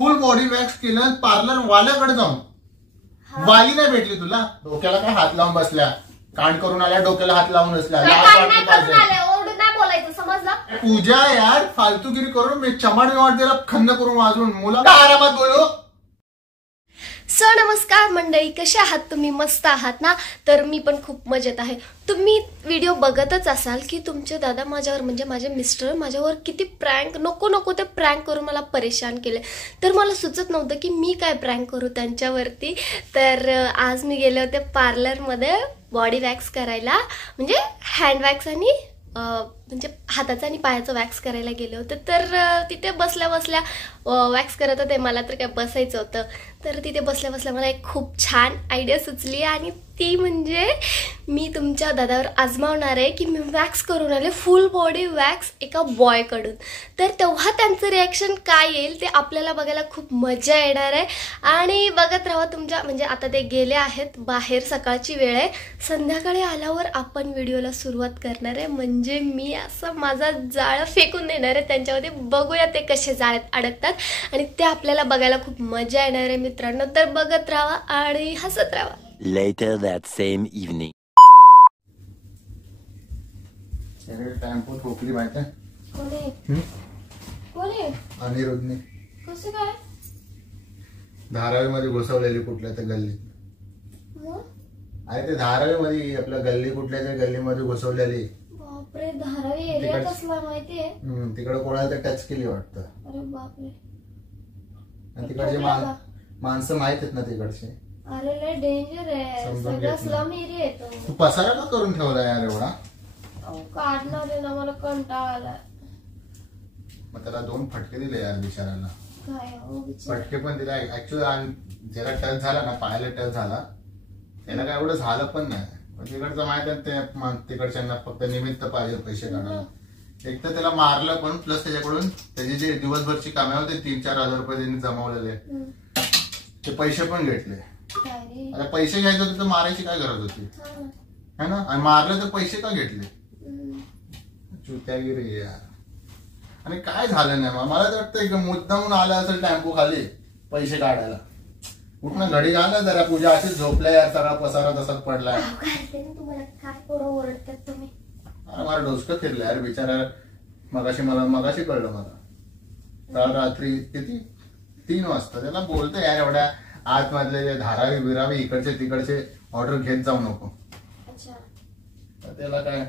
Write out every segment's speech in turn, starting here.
फुल body wax केलं parlour वाल्याकडे जाऊन वाली नाही भेटली तुला? डोक्याला काय हात लावून बसल्या, कांड करून आल्या, डोक्याला हात लावून बसल्या. पूजा यार फालतूगिरी करून मी चमाट दिला खंड करून वाजवून मुलं आरामात बोलू. सो नमस्कार मंडळी, कसे आहात तुम्ही? मस्त आहात ना? तर मी पण खूप मजेत आहे. तुम्ही व्हिडिओ बघतच असाल की तुमचे दादा माझ्यावर म्हणजे माझे मिस्टर माझ्यावर किती प्रँक नको ते प्रँक करून मला परेशान केले. तर मला सुचत नव्हतं की मी काय प्रँक करू त्यांच्यावरती. तर आज मी गेले होते पार्लरमध्ये बॉडी वॅक्स करायला, म्हणजे हँड वॅक्स आणि म्हणजे हाताचा आणि पायाचं वॅक्स करायला गेले होते. तर तिथे बसल्या बसल्या वॅक्स करत होते. मला तर काय बसायचं होतं. तर तिथे बसल्या बसल्या मला एक खूप छान आयडिया सुचली आणि ती म्हणजे मी तुमच्या दादावर आजमावणार आहे की मी वॅक्स करून आले, फुल बॉडी वॅक्स एका बॉयकडून. तर तेव्हा त्यांचं रिॲक्शन काय येईल ते आपल्याला बघायला खूप मजा येणार आहे. आणि बघत राहा तुमच्या, म्हणजे आता ते गेले आहेत बाहेर, सकाळची वेळ आहे. संध्याकाळी आल्यावर आपण व्हिडिओला सुरुवात करणार आहे. म्हणजे मी असं माझा जाळं फेकून देणार आहे त्यांच्यामध्ये. बघूया ते कसे जाळ्यात अडकतात आणि ते आपल्याला बघायला खूप मजा येणार आहे मित्रांनो. तर बघत राहा आणि हसत राहा. Later that same evening. Tempo ठोकली माहिती आहे? कोणी? अनिरुद्धने. कसं काय? धारावीमध्ये घुसवलेली कुठल्या त्या गल्लीत. अरे ते धारावीमध्ये आपल्या गल्ली कुठल्या त्या गल्लीमध्ये घुसवलेली. बापरे, धारावी एरिया कसला माहितीये? तिकडे कोणाला तर टच केली वाटतं. अरे बापरे. आणि तिकडचे माणसं माहित आहेत ना तिकडचे. अरे लय डेंजर आहे, सगळं स्लम एरिया येतो. तू पसारा का करून ठेवला यार एवढा? काढणार आहे ना, मला कंटाळा आलाय. मग त्याला 2 फटके दिले यार बिचाराला. काय फटके पण दिला ऍक्च्युअली. जरा टच झाला ना, पायाला टच झाला, त्याला काय एवढं झालं पण नाही. पण तिकडचं माहित आहे ते, तिकडच्यांना फक्त निमित्त पाहिजे पैसे काढायला. एक तर त्याला मारलं पण, प्लस त्याच्याकडून त्याची जे दिवसभरची कामे होते 3-4 हजार रुपये त्यांनी जमवलेले, ते पैसे पण घेतले. आता पैसे घ्यायचे होते तर मारायची काय गरज होती, है ना? आणि मारलं तर पैसे का घेतले? चुत्यागिरी यार. आणि काय झालं नाही, मला तर वाटतं मुद्दामून आलं असेल टेम्पो खाली पैसे काढायला. कुठनं घडी घाला जरा. पूजा अशीच झोपल्या यार, सगळा पसारा तसाच पडलाय. मला डोसकं फिरलं यार बिचारा. मगाशी कळलं मला. काल रात्री किती 3 वाजता त्याला बोलतो यार, एवढ्या आतमधले धारावी बिरावी इकडचे तिकडचे ऑर्डर घेत जाऊ नको. त्याला काय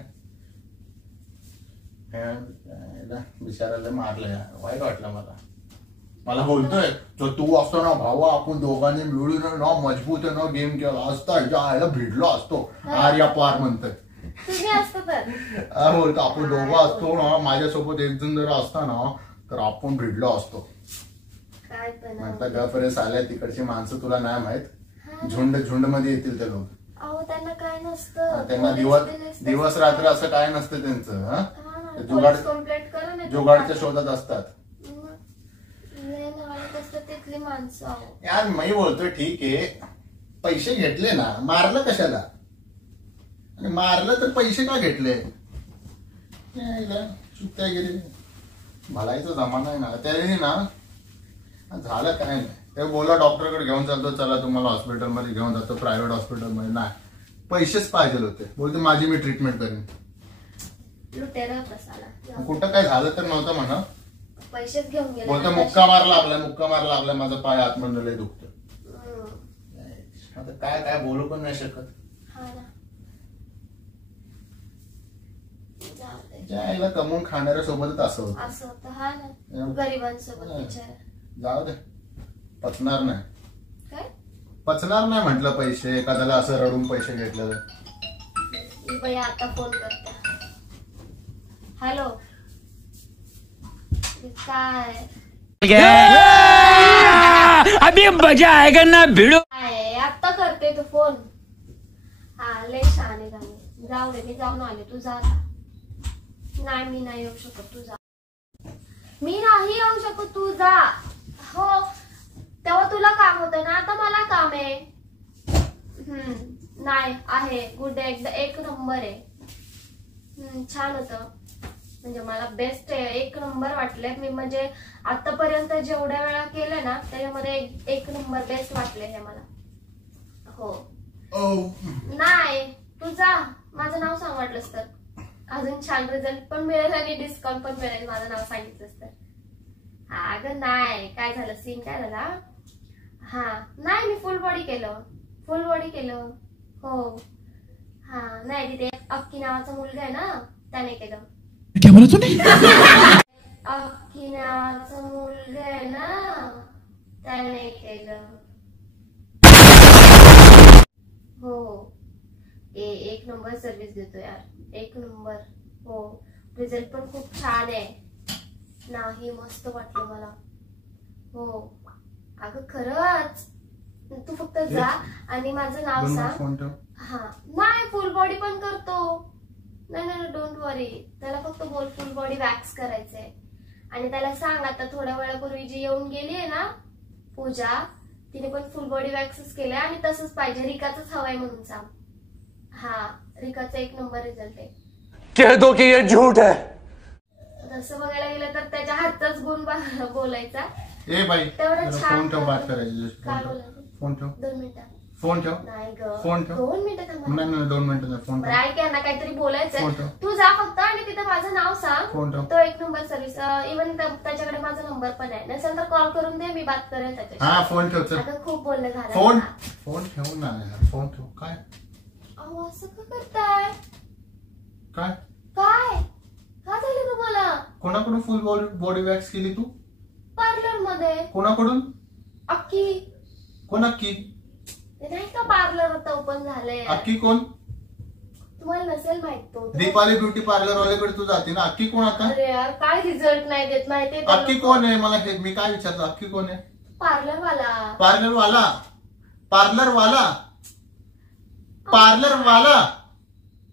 बिचाराला मारलं यार, वाईट वाटलं मला बोलतोय तू असतो ना भावा, आपण दोघांनी मिळून ना मजबूत ना गेम केला असता, यायला भिडलो असतो आर्या पार म्हणतोय. बोलतो आपण दोघं असतो ना, माझ्यासोबत एक जण जर असता ना तर आपण भिडलो असतो. म्हटलं गप्रेस आल्या, तिकडची माणसं तुला नाही माहित, झुंड मध्ये येतील ते लोक. त्यांना काय नसतं, त्यांना दिवस रात्र असं काय नसतं त्यांचं. जुगाडच्या शोधात असतात यार. मी बोलतोय ठीक आहे, पैसे घेतले ना, मारलं कशाला? आणि मारलं तर पैसे का घेतले? चुत्यागिरी. भलायचा जमाना आहे ना त्याने ना. झालं काय नाही, ते बोला डॉक्टरकडे घेऊन चालतो, चला तुम्हाला हॉस्पिटलमध्ये घेऊन जातो, प्रायव्हेट हॉस्पिटलमध्ये. नाही, पैसेच पाहिजे होते. बोलते माझी मी ट्रीटमेंट करेन. कुठं काय झालं तर नव्हतं म्हणा, पैसेच घेऊन गेले. बोलतो मुक्का मारला लागला माझा पाय आतमधलं लय दुखतं. आता काय बोलू पण नाही शकत. ज्याला कमवून खाणाऱ्या सोबतच असं होतं. हा ना, गरिबांसोबत जाऊ दे, पचणार नाही. काय पचणार नाही म्हटलं पैसे, एखाद्याला असं रडून पैसे घेतलं तर. आता फोन करते. हॅलो, काय अभी मजा आएगा ना भिड़ो. आता करते तो फोन. हा लय छान आहे. जाऊ दे, मी जाऊन आले, तू जा. नाही मी नाही येऊ शकत, तू जा. मी नाही येऊ शकत, तू जा. हो, तेव्हा तुला काम होतं ना, आता मला काम आहे. नाही आहे गुड, एकदा 1 नंबर आहे. छान होतं. म्हणजे मला बेस्ट आहे, एक नंबर वाटले. मी म्हणजे आतापर्यंत जेवढ्या वेळा केलं ना त्याच्यामध्ये एक नंबर बेस्ट वाटले हे मला. हो नाही तू जा, माझं नाव सांग वाटलंस तर, अजून छान रिझल्ट पण मिळेल आणि डिस्काउंट पण मिळेल माझं नाव सांगितलंस तर. हा अगं नाही, काय झालं सीन काय झाला. हा नाही मी फुल बॉडी केलं. हो हा नाही तिथे अक्की नावाचा मुलगा आहे ना त्याने केलं. अक्की नावाचा मुलगा आहे ना त्याने केलं. हो एक नंबर सर्व्हिस देतो यार, एक नंबर. हो रिझल्ट पण खूप छान आहे. नाही मस्त वाटलं मला. हो अगं खरंच तू फक्त जा आणि माझं नाव सांग. हा नाही फुल बॉडी पण करतो. नाही डोंट वरी. त्याला फक्त बोल फुल बॉडी वॅक्स करायचंय आणि त्याला सांग आता थोड्या वेळापूर्वी जी येऊन गेली आहे ना पूजा, तिने पण फुल बॉडी वॅक्सच केलंय आणि तसंच पाहिजे, रिकाच हवाय म्हणून सांग. हा रिकाचा एक नंबर रिझल्ट आहे. कह दो कि ये झूठ है. तसं बघायला गेलं तर त्याच्या हातचाच गुण बोलायचा. ए बाई तेवढं छान. फोन ठेव, बात करायची. काय बोलायचं? फोन ठेव. 2 मिनिटं. फोन ठेव. नाही ग फोन ठेव. 2 मिनिटं थांबा. नाही 2 मिनिटं. फोन ठेव. ऐक ना काहीतरी बोलायचंय. फोन ठेव. तू जा फक्त आणि तिथे माझं नाव सांग. फोन ठेव. तो एक नंबर सर्व्हिस. इव्हन त्याच्याकडे माझा नंबर पण आहे, नसेल तर कॉल करून दे, मी बात करेल त्याच्याशी. हा फोन ठेव. चल आता खूप बोलणं झालं. फोन ठेव ना यार. फोन ठेव. काय अहो असं का करताय? काय काय का झालं तुम्हाला? कोणाकडून फुल बॉडी वॅक्स केली तू? पार्लर मध्ये. कोणाकडून? अक्की. कोण अक्की? ते नाही का पार्लर आता ओपन झालंय. अक्की कोण? तुम्हाला नसेल माहित तो. दीपाली ब्युटी पार्लर वाल्याकडे तू जाते ना. अक्की कोण आता? अरे यार काय रिझल्ट नाही देत माहितीये. अक्की कोण आहे मला मी काय विचारतो. अक्की कोण आहे? पार्लर वाला. पार्लर वाला. पार्लर वाला. पार्लर वाला.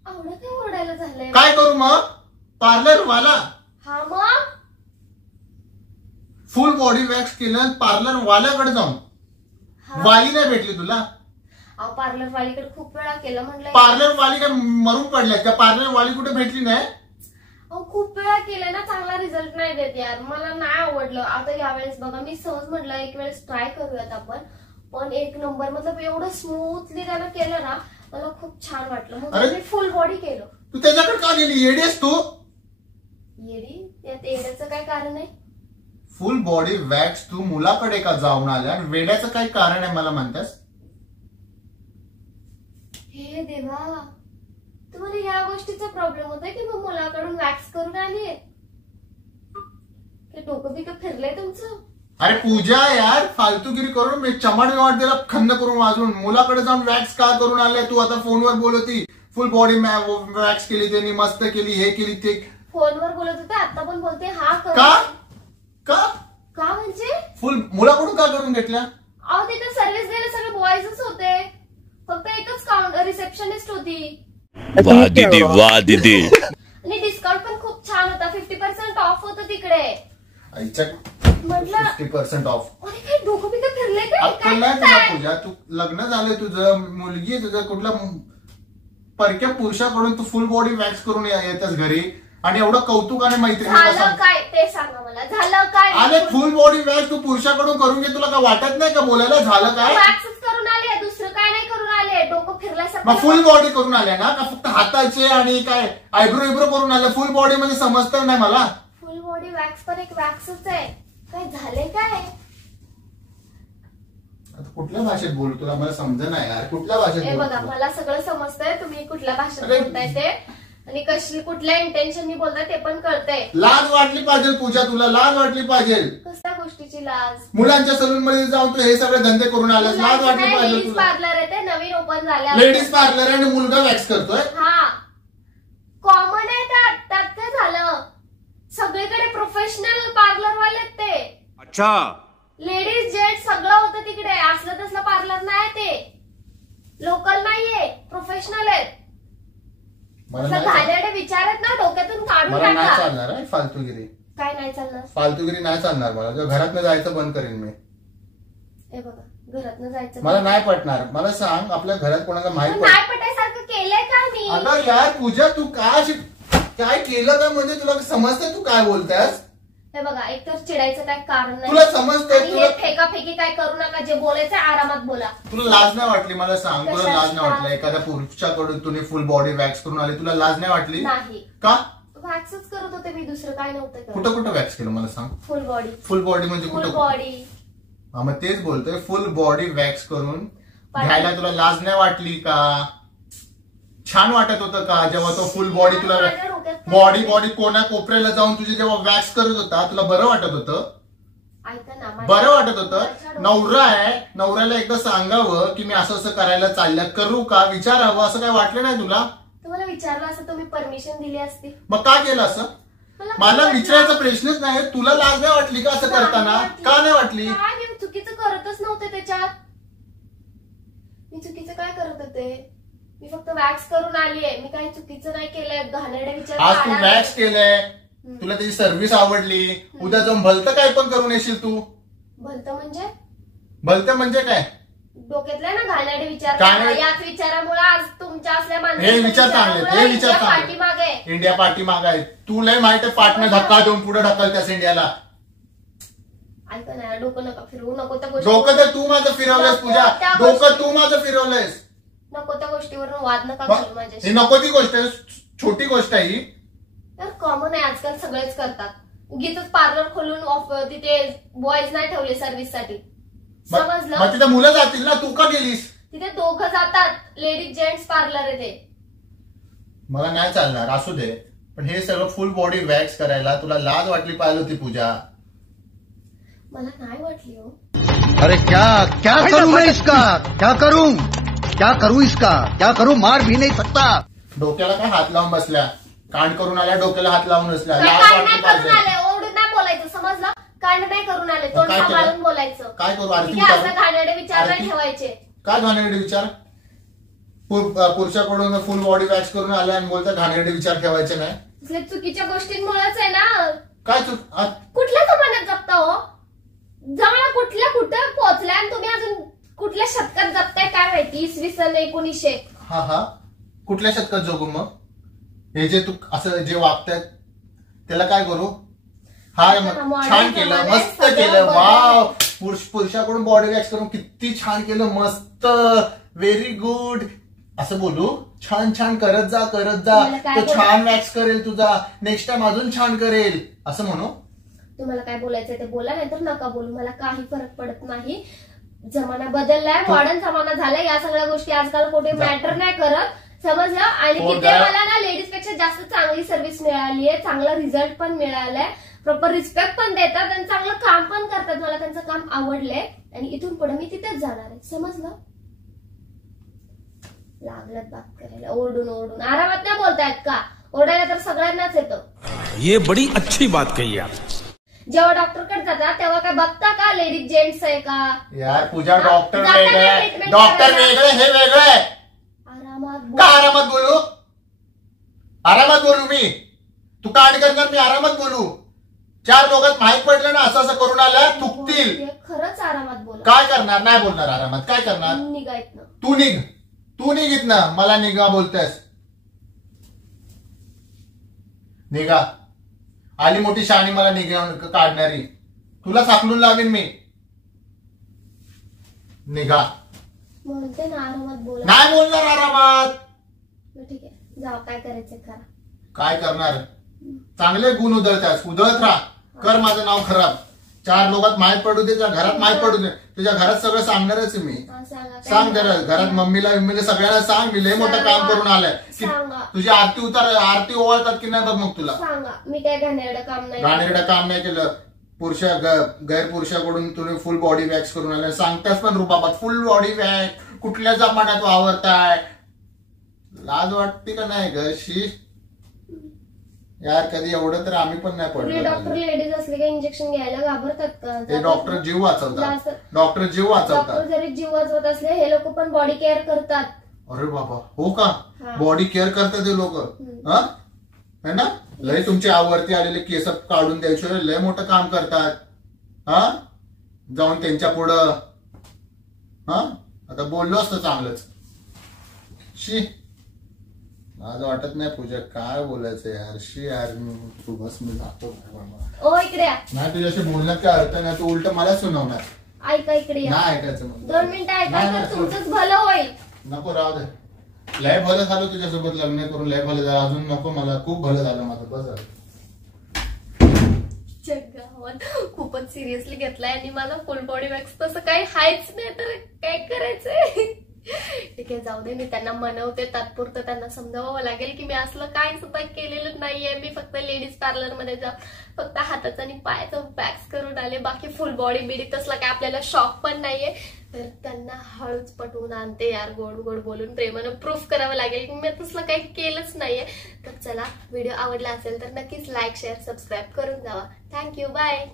आवडं काय ओरडायला झालंय? काय करू मग? पार्लर वाला. हा मग फुल बॉडी वॅक्स केलं पार्लर वाल्याकडे जाऊन. वाली नाही भेटली तुला? अहो पार्लर वालीकडे खूप वेळा केलं म्हटलं. पार्लर वाली काय मरून पडल्या का? पार्लर वाली कुठे भेटली नाही? अहो खूप वेळा केलं ना, चांगला रिझल्ट नाही देत यार, मला नाही आवडलं. आता यावेळेस बघा मी सहज म्हटलं एक वेळेस ट्राय करूयात आपण, पण एक नंबर मतलब एवढं स्मूथली त्यानं केलं ना, मला खूप छान वाटलं. मग मी फुल बॉडी केलं. तू त्याच्याकडे का गेली? येडी आहेस तू? येडी? त्यात येण्याचं काय कारण आहे? फुल बॉडी वॅक्स तू मुलाकडे का जाऊन आल्या आणि वेड्याचं काय कारण आहे मला म्हणतास? हे देवा, तुम्हाला या गोष्टीचा प्रॉब्लेम होतोय की मग मुलाकडून वॅक्स करून आली? डोकं बिकं फिरलंय तुमचं? अरे पूजा यार, फालतूगिरी करून मी चमाट विमाट दिला खंड करून वाजून. मुलाकडे जाऊन वॅक्स का करून आले तू? आता फोनवर बोलती फुल बॉडी वॅक्स केली त्यांनी, मस्त केली, हे केली ते. फोनवर बोलत होते, आता पण बोलते. हा का का का म्हणजे फुल मुलाकडून का करून घेतल्या? अहो तिथे सर्व्हिस द्यायला सगळे बॉयजच होते, फक्त एकच काउंटर रिसेप्शनिस्ट होती. वाह दीदी, वाह दीदी. आणि डिस्काउंट पण खूप छान होता, 50% ऑफ होतं तिकडे. म्हटलं 50% ऑफ. अरे काय डोकं बिकं फिरले अक्कल नाही तुझा पूजा? तू लग्न झालंय तुझं, मुलगी आहे तुझं, कुठल्या परक्या पुरुषाकडून तू फुल बॉडी वॅक्स करून येतेस घरी आणि एवढं कौतुकाने मैत्रिणीला झालं काय ते सांगा मला. झालं काय? अरे फुल बॉडी वॅक्स तू पुरुषाकडून करून घे, तुला काय वाटत नाही का बोलायला? झालं काय? वॅक्सच करून आले, दुसरं काय नाही करून आले. डोकं फिरल्यासारखं. मग फुल बॉडी करून आल्या ना का फक्त हाताचे आणि काय आयब्रो इब्रो करून आले? फुल बॉडी म्हणजे समजतं नाही मला. फुल बॉडी वॅक्स पण एक वॅक्सच आहे. काय झाले काय? कुठल्या भाषेत बोलू तुला मला समज नाही यार. कुठल्या भाषेत बघा मला सगळं समजतंय तुम्ही कुठल्या भाषेत बोलताय ते, आणि कशी कुठल्या इंटेन्शननी बोलताय ते पण कळतंय. लाज वाटली पाहिजे पूजा, तुला लाज वाटली पाहिजे. कसल्या गोष्टीची लाज? मुलांच्या सलून मध्ये जाऊन तू हे सगळे धंदे करून आलास, लाज वाटली पाहिजे लेडीज तुला. पार्लर आहे ते नवीन ओपन झाले. लेडीज पार्लर आणि मुलगा वॅक्स करतोय. हा कॉमन आहे त्यात काय झालं? सगळीकडे प्रोफेशनल पार्लर वाले ते. अच्छा, लेडीज जेंट्स सगळं होतं तिकडे. असलं तसलं पार्लर नाही ते, लोकल नाहीये, प्रोफेशनल आहेत. घाणेरडे विचार आहेत ना डोक्यातून काढून मला नाही टाका. चालणार आहे फालतूगिरी. काय नाही चालणार? फालतूगिरी नाही चालणार मला. घरातनं जायचं बंद करेन मी. हे बघा घरातनं जायचं मला नाही पटणार. मला सांग आपल्या घरात कोणाला माहित नाही पटायसारखं केलंय का मी? अगं यार पूजा तू का अशी काय केलं काय म्हणजे तुला समजतंय तू काय बोलतेस? हे बघा, एकतर चिडायचं काय कारण नाही. तुला समजतंय? आणि हे फेकाफेकी काय करू नका. जे बोलायचं आरामात बोला. तुला लाज नाही वाटली? मला सांग, तुला लाज नाही वाटलं? एखाद्या पुरुषाकडून तुम्ही फुल बॉडी वॅक्स करून आली, तुला लाज नाही वाटली? नाही. का? वॅक्सच करत होते मी, दुसरं काय नव्हतं करत. कुठं कुठं वॅक्स केलं मला सांग? फुल बॉडी. फुल बॉडी म्हणजे फुल कुठं? बॉडी. हा, मग तेच बोलतोय, फुल बॉडी वॅक्स करून घ्यायला तुला लाज नाही वाटली का? छान वाटत होतं का जेव्हा तो फुल बॉडी तुला बॉडी कोणा कोपऱ्याला जाऊन तुझे जेव्हा वॅक्स करत होता, तुला बरं वाटत होतं? ऐका ना, बरं वाटत होतं? नवरा आहे, नवऱ्याला एकदा सांगावं की मी असं असं करायला चाललं, करू का, विचारावं, असं काय वाटलं नाही तुला? तुम्हाला विचारलं असं तुम्ही परमिशन दिली असती. मग का केलं असं? मला विचारायचा प्रश्नच नाही. तुला लाज नाही वाटली का असं करताना? का नाही वाटली? काय मी चुकीचं करतच नव्हते त्याच्यात. मी चुकीचं काय करत होते? मी फक्त वॅक्स करून आलीये. मी काही चुकीचं नाही केलंय. घाणेरडे विचार. आज तू वॅक्स केलंय, तुला त्याची सर्व्हिस आवडली, उद्या जाऊन भलतं काय पण करून येशील तू. भलतं म्हणजे? भलतं म्हणजे काय? डोक्यातले ना घाणेरडे विचार. काय? याच विचारामुळे आज तुमच्या असल्या हे विचार चांगले, हे विचार चांगले. पाठीमागे इंडिया पाठीमाग आहे. तू लय माहित आहे, पाठनं धक्का देऊन पुढे ढकलत्यास इंडियाला. ऐका ना, डोकं नका फिरवू. नको त्या गोष्टी. डोकं तर तू माझं फिरवलंयस पूजा. डोकं तू माझं फिरवलंयस. नको त्या गोष्टीवरून वाद नका करू माझ्याशी. ही नको ती गोष्ट आहे, छोटी गोष्ट आहे ही. तर कॉमन आहे, आजकाल सगळेच करतात. उगीच पार्लर खोलून तिथे बॉयज नाही ठेवले सर्व्हिस साठी. समजलं? मग तिथे मुलं जातील ना, तू का गेलीस? तिथे दोघं जातात. लेडीज जेंट्स पार्लर आहे ते. मला नाही चालणार, असू दे. पण हे सगळं फुल बॉडी वॅक्स करायला तुला लाज वाटली पाहिजे होती पूजा. मला नाही वाटली हो. अरे क्या क्या करूं मैं इसका, क्या करूं इसका, क्या करूं, मार भी नहीं सकता. डोक्याला काय हात लावून बसल्या? कांड करून आल्या, डोक्याला हात लावून बसल्या. काय लाज कांड वाटली नाही करून पाहिजे. आले, ओरडून नाही बोलायचं. समजलं? कांड नाही करून आले, तोंड काय केलं? सांभाळून बोलायचं. काय करू? आरती ठीक आहे, असं विचार. घाणेरडे विचार नाही आरती? ठेवायचे. काय घाणेरडे विचार? पुरुषाकडून फुल बॉडी वॅक्स करून आल्या आणि बोलता घाणेरडे विचार ठेवायचे नाही. असल्या चुकीच्या गोष्टींमुळेच आहे ना. काय कुठल्या जमान्यात जगता हो? जमाना कुठं पोहोचलाय आणि तुम्ही अजून कुठल्या शतकात जगताय काय माहिती? 1920. हा कुठल्या शतकात जगू मग? हे जे तू असं जे वागतायत त्याला काय करू? हा छान केलं, मस्त केलं, वाव. पुरुषाकडून बॉडी वॅक्स करून किती छान केलं, मस्त, व्हेरी गुड असं बोलू? छान छान करत जा तो छान वॅक्स करेल तुझा, नेक्स्ट टाइम अजून छान करेल असं म्हणू? तुम्हाला काय बोलायचं ते बोला, नाहीतर नका बोलू. मला काही फरक पडत नाही. जमाना बदललाय, मॉडर्न जमाना झालाय. या सगळ्या गोष्टी आजकाल कुठे मॅटर नाही करत. समजलं? आणि तिथे मला ना लेडीज पेक्षा जास्त चांगली सर्व्हिस मिळाली आहे, चांगला रिझल्ट पण मिळालाय, प्रॉपर रिस्पेक्ट पण देतात आणि चांगलं काम पण करतात. मला त्यांचं काम आवडलंय आणि इथून पुढे मी तिथेच जाणार आहे. समजलं? लागलं बात करायला ओरडून. आरामात नाही बोलतायत का? ओरडायला तर सगळ्यांनाच येतं. ये बड़ी अच्छी बात कही आप. जेव्हा डॉक्टरकडे जातात तेव्हा काय बघता का लेडीज जेंट्स आहे का? यार पूजा, डॉक्टर वेगळे, डॉक्टर वेगळे, हे वेगळे. का आरामात बोलू? आरामात बोलू मी? तू कांड करणार, मी आरामात बोलू? 4 लोकात माहित पडलं ना असं असं करून आल्या, थुकतील. खरंच आरामात बोला. काय करणार? नाही बोलणार आरामात. काय करणार? निघायत ना. तू निघित ना. मला निघा बोलतेस? निघा. आली मोठी शाणी मला निघा काढणारी. तुला साकलून लावीन मी. निघा. म्हणते ना आरामात बोला. नाही बोलणार आरामात. ठीक आहे, जाऊ. काय करायचं करा. काय करणार? चांगले गुण उधळतात, उधळत राहा. कर माझं नाव खराब. 4 लोकात माहीत पडू दे, घरात माहीत पडू दे. तुझ्या घरात सगळं सांगणारच मी. सांग जरा घरात मम्मीला सगळ्यांना सांग, मी लय मोठं काम करून आलंय. तुझी आरती ओवाळतात की नाही बघ मग तुला. सांगा, मी काय घाणेरडं काम नाही केलं. गैरपुरुषाकडून तुम्ही फुल बॉडी वॅक्स करून आले. सांगतास पण रुबाबात फुल बॉडी वॅक्स. कुठल्या जमान्यात वावरताय? लाज वाटते का नाही ग? शी यार, कधी एवढं तर आम्ही पण नाही पडलो. डॉक्टर लेडीज असले का इंजेक्शन घ्यायला घाबरतात का? ते डॉक्टर जीव वाचवतात. डॉक्टर जीव वाचवतात. जरी जीव वाचवत असले, हे लोक पण बॉडी केअर करतात. अरे बाबा, हो का? बॉडी केअर करतात ते लोक. है ना? लय तुमची आवरती आलेले केस काढून द्यायचे, लय मोठं काम करतात. हा, जाऊन त्यांच्या पुढं. हा, आता बोललो असतं चांगलंच. शी आज वाटत नाही पूजा, काय बोलायचं यार. शी यार, तू बस, मी जातो बाबा. ओ इकडे या. नाही तुझ्याशी बोलण्यात काय अर्थ नाही, तू उलट मला सुनावणार. ऐका इकडे या. नाही ऐकायचं मला. 2 मिनिटं ऐका नाही, तर नाही, तुमचंच भलं होईल. नको, राहू दे. लय भलं झालं तुझ्यासोबत लग्न करून, लय भलं झालं. अजून नको मला, खूप भलं झालं माझं, बस झालं. जगावात खूपच सिरियसली घेतलाय आणि माझा फुल बॉडी वॅक्स तसं काही हायच नाही, तर काय करायचंय. ठीक आहे, जाऊ दे. मी त्यांना मनवते, तात्पुरतं त्यांना समजावं लागेल की मी असलं काय सुद्धा केलेलं नाहीये. मी फक्त लेडीज पार्लर मध्ये फक्त हाताचं आणि पायाचं वॅक्स करून आले. बाकी फुल बॉडी बिडी तसलं काय आपल्याला शॉक पण नाहीये. तर त्यांना हळूच पटवून आणते यार, गोड गोड बोलून प्रेमानं प्रूफ करावं लागेल की मी तसलं काही केलंच नाहीये. तर चला, व्हिडिओ आवडला असेल तर नक्कीच लाईक शेअर सबस्क्राईब करून जावा. Thank you, bye.